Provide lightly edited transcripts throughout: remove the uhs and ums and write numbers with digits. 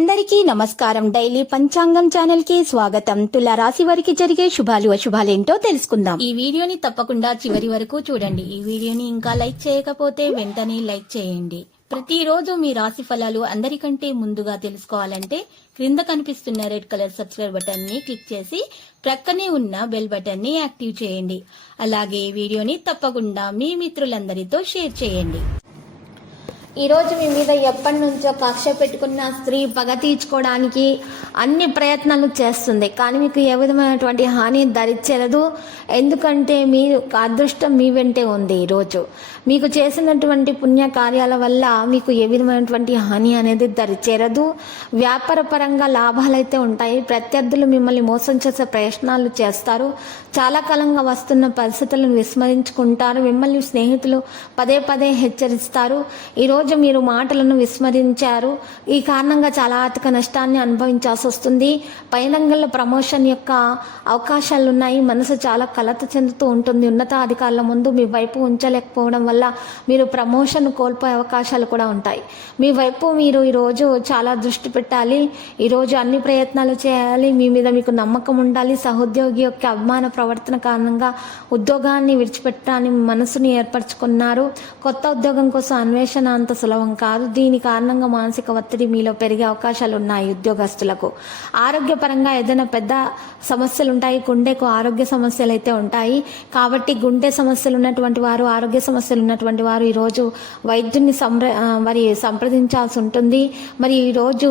అందరికీ నమస్కారం. డైలీ పంచాంగం ఛానల్ కి స్వాగతం. తుల రాశి వారికి జరిగే శుభాలు అశుభాలేంటో తెలుసుకుందాం. ఈ వీడియోని తప్పకుండా చివరి వరకు చూడండి. ఈ వీడియోని ఇంకా లైక్ చేయకపోతే వెంటనే లైక్ చేయండి. ప్రతిరోజు మీ రాశి ఫలాలు అందరికంటే ముందుగా తెలుసుకోవాలంటే క్రింద కనిపిస్తున్న రెడ్ కలర్ సబ్స్క్రైబ్ బటన్ ని క్లిక్ చేసి ప్రక్కనే ఉన్న బెల్ బటన్ ని యాక్టివ్ చేయండి. అలాగే ఈ వీడియోని తప్పకుండా మీ మిత్రులందరితో షేర్ చేయండి. ఈ రోజు మీ మీద ఎప్పటి నుంచో కక్ష పెట్టుకున్న స్త్రీ పగ తీర్చుకోవడానికి అన్ని ప్రయత్నాలు చేస్తుంది. కానీ మీకు ఏ విధమైనటువంటి హాని దరిచేరదు. ఎందుకంటే మీ అదృష్టం మీ వెంటే ఉంది. ఈరోజు మీకు చేసినటువంటి పుణ్య కార్యాల వల్ల మీకు ఏ విధమైనటువంటి హాని అనేది దరిచేరదు. వ్యాపార పరంగా లాభాలైతే ఉంటాయి. ప్రత్యర్థులు మిమ్మల్ని మోసం చేసే ప్రయత్నాలు చేస్తారు. చాలా కాలంగా వస్తున్న పరిస్థితులను విస్మరించుకుంటారు. మిమ్మల్ని స్నేహితులు పదే పదే హెచ్చరిస్తారు. ఈరోజు మీరు మాటలను విస్మరించారు. ఈ కారణంగా చాలా ఆర్థిక నష్టాన్ని అనుభవించాల్సి వస్తుంది. పైరంగంలో ప్రమోషన్ యొక్క అవకాశాలు ఉన్నాయి. మనసు చాలా కలత చెందుతూ ఉంటుంది. ఉన్నతాధికారుల ముందు మీ వైపు ఉంచలేకపోవడం వల్ల మీరు ప్రమోషన్ కోల్పోయే అవకాశాలు కూడా ఉంటాయి. మీ వైపు మీరు ఈరోజు చాలా దృష్టి పెట్టాలి. ఈరోజు అన్ని ప్రయత్నాలు చేయాలి. మీ మీద మీకు నమ్మకం ఉండాలి. సహోద్యోగి యొక్క అభిమాన ప్రవర్తన కారణంగా ఉద్యోగాన్ని విడిచిపెట్టడానికి మనసుని ఏర్పరచుకున్నారు. కొత్త ఉద్యోగం కోసం అన్వేషణ అంత సులభం కాదు. దీని కారణంగా మానసిక ఒత్తిడి మీలో పెరిగే అవకాశాలు ఉన్నాయి. ఉద్యోగస్తులకు ఆరోగ్యపరంగా ఏదైనా పెద్ద సమస్యలు ఉంటాయి. గుండెకు ఆరోగ్య సమస్యలు అయితే ఉంటాయి. కాబట్టి గుండె సమస్యలు ఉన్నటువంటి వారు, ఆరోగ్య సమస్యలు ఉన్నటువంటి వారు ఈరోజు వైద్యుని సంప్రదించాల్సి ఉంటుంది. మరి ఈరోజు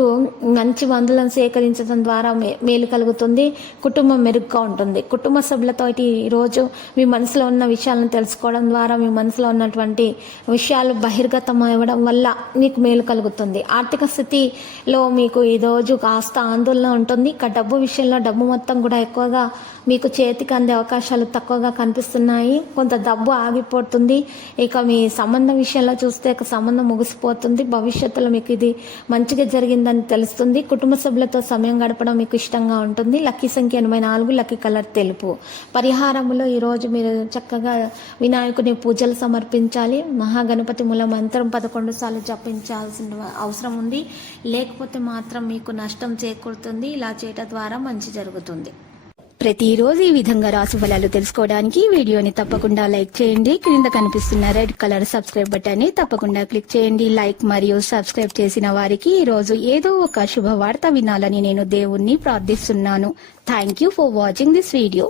మంచి మందులను సేకరించడం ద్వారా మేలు కలుగుతుంది. కుటుంబం మెరుగ్గా ఉంటుంది. కుటుంబ సభ్యులతో ఈరోజు మీ మనసులో ఉన్న విషయాలను తెలుసుకోవడం ద్వారా మీ మనసులో ఉన్నటువంటి విషయాలు బహిర్గతం అవ్వడం వల్ల మీకు మేలు కలుగుతుంది. ఆర్థిక స్థితిలో మీకు ఈరోజు కాస్త ఆందోళన ఉంటుంది. ఇక డబ్బు విషయంలో డబ్బు మొత్తం కూడా ఎక్కువగా మీకు చేతికి అందే అవకాశాలు తక్కువగా కనిపిస్తున్నాయి. కొంత డబ్బు ఆగిపోతుంది. ఇక మీ సంబంధం విషయంలో చూస్తే సంబంధం ముగిసిపోతుంది. భవిష్యత్తులో మీకు ఇది మంచిగా జరిగిందని తెలుస్తుంది. కుటుంబ సభ్యులతో సమయం గడపడం మీకు ఇష్టంగా ఉంటుంది. లక్కీ సంఖ్య 84, లక్కీ కలర్ తెలుపు. పరిహారములో ఈరోజు మీరు చక్కగా వినాయకుని పూజలు సమర్పించాలి. మహాగణపతి మూల మంత్రం 11 సార్లు జపించాల్సిన అవసరం ఉంది. లేకపోతే మాత్రం మీకు నష్టం చేకూరుతుంది. ఇలా చేయటం ద్వారా మంచి జరుగుతుంది. ప్రతిరోజు ఈ విధంగా రాశి ఫలాలు తెలుసుకోవడానికి వీడియోని తప్పకుండా లైక్ చేయండి. క్రింద కనిపిస్తున్న రెడ్ కలర్ సబ్స్క్రైబ్ బటన్ ని తప్పకుండా క్లిక్ చేయండి. లైక్ మరియు సబ్స్క్రైబ్ చేసిన వారికి ఈ రోజు ఏదో ఒక శుభవార్త వినాలని నేను దేవుణ్ణి ప్రార్థిస్తున్నాను. Thank you for watching this video.